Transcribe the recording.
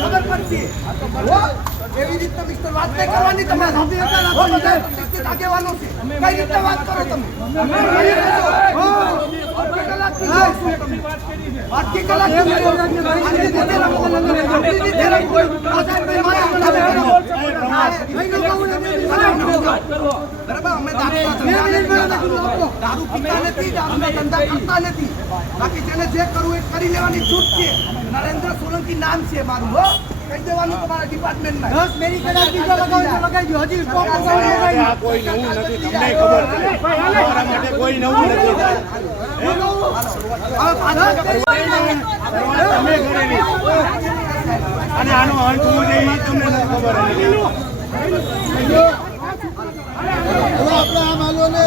ખબર પડશે એવી રીતે મિસ્ટર વાત નહીં કરવાની. તમે આગેવાનો છે કઈ રીતે વાત કરો તમે? દારૂ પીતા નથી, દારૂના ધંધા કરતા નથી. બાકી જેને જે કરવું એ કરી લેવાની છૂટ છે. નરેન્દ્ર સોલંકી નામ છે મારું. હો કહી દેવાનું તમારા ડિપાર્ટમેન્ટમાં 10 મિનિટ કદાચ બીજો લગાવી દો. હજી કોઈ નવું નથી, તમને ખબર છે. તમારા માટે કોઈ નવું નથી. અને આનો અંત શું છે એ તમને ખબર નથી. આપણે આ માલો ને